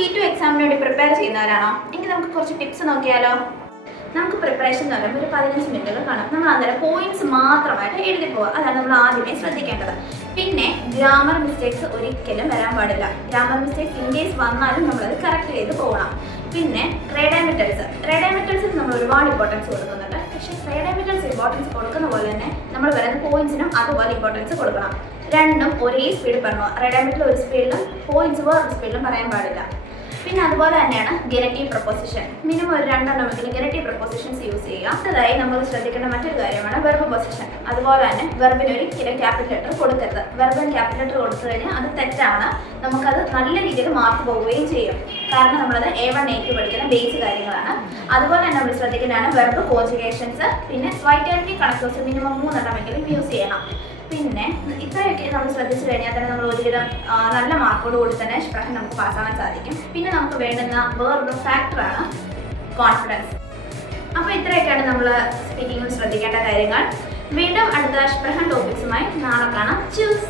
T2 എക്സാമിന് വേണ്ടി prepare ചെയ്യുന്നവരാണോ? എങ്കിൽ നമുക്ക് കുറച്ച് ടിപ്സ് നോക്കിയാലോ. നമുക്ക് പ്രിപ്പറേഷൻ എന്ന് പറയുമ്പോൾ ഒരു 15 മിനിറ്റുകൾ കാണും. നമ്മൾ അന്നേരം പോയിന്റ്സ് മാത്രമായിട്ട് എഴുതി പോവുക. അതാണ് നമ്മൾ ആദ്യമേ ശ്രദ്ധിക്കേണ്ടത്. പിന്നെ ഗ്രാമർ മിസ്റ്റേക്സ് ഒരിക്കലും വരാൻ പാടില്ല. ഗ്രാമർ മിസ്റ്റേക്സ് ഇൻ കേസ് വന്നാലും നമ്മളത് കറക്റ്റ് ചെയ്ത് പോകണം. പിന്നെ റേഡാമെറ്റൽസിന് നമ്മൾ ഒരുപാട് ഇമ്പോർട്ടൻസ് കൊടുക്കുന്നുണ്ട്. പക്ഷേ റേഡാമെറ്റൽസ് ഇമ്പോർട്ടൻസ് കൊടുക്കുന്ന പോലെ തന്നെ നമ്മൾ വരുന്ന പോയിന്റ്സിനും അതുപോലെ ഇമ്പോർട്ടൻസ് കൊടുക്കണം. രണ്ടും ഒരേ സ്പീഡിൽ പറഞ്ഞു. റേഡാമെറ്റൽ ഒരു സ്പീഡിലും പോയിന്റ്സ് വേറൊരു സ്പീഡിലും പറയാൻ പാടില്ല. പിന്നെ അതുപോലെ തന്നെയാണ് ഗെനറ്റീവ് പ്രൊപ്പോസിഷൻ. മിനിമം ഒരു 2 എണ്ണമെങ്കിലും ഗെനറ്റീവ് പ്രൊപ്പോസിഷൻസ് യൂസ് ചെയ്യുക. അടുത്തതായി നമ്മൾ ശ്രദ്ധിക്കേണ്ട മറ്റൊരു കാര്യമാണ് വെർബ് പൊസിഷൻ. അതുപോലെ തന്നെ വെർബിന് ഒരിക്കലും ക്യാപിറ്റൽ ലെറ്റർ കൊടുക്കരുത്. വെർബിന് ക്യാപിറ്റൽ ലെറ്റർ കൊടുത്തു കഴിഞ്ഞാൽ അത് തെറ്റാണ്. നമുക്കത് നല്ല രീതിയിൽ മാർക്ക് പോവുകയും ചെയ്യും. കാരണം നമ്മളത് A1 A2 പഠിക്കുന്ന ബേസ് കാര്യങ്ങളാണ്. അതുപോലെ തന്നെ നമ്മൾ ശ്രദ്ധിക്കേണ്ടതാണ് വെർബ് കോൺജുഗേഷൻസ്. പിന്നെ വൈറ്റാലിറ്റി കണക്ടേഴ്സ് മിനിമം 3 എണ്ണമെങ്കിലും യൂസ് ചെയ്യണം. പിന്നെ ഇത്രയൊക്കെ നമ്മൾ ശ്രദ്ധിച്ചു കഴിഞ്ഞാൽ തന്നെ നമ്മൾ ഒരുവിധം നല്ല മാർക്കോട് കൂടി തന്നെ സ്പ്രഹൻ നമുക്ക് പാസ്സാവാൻ സാധിക്കും. പിന്നെ നമുക്ക് വേണ്ടുന്ന വേറൊരു ഫാക്ടറാണ് കോൺഫിഡൻസ്. അപ്പോൾ ഇത്രയൊക്കെയാണ് നമ്മൾ സ്പീക്കിങ്ങിൽ ശ്രദ്ധിക്കേണ്ട കാര്യങ്ങൾ. വീണ്ടും അടുത്ത സ്പ്രഹൻ ടോപ്പിക്സുമായി നാളെ കാണാം. ചൂസ്.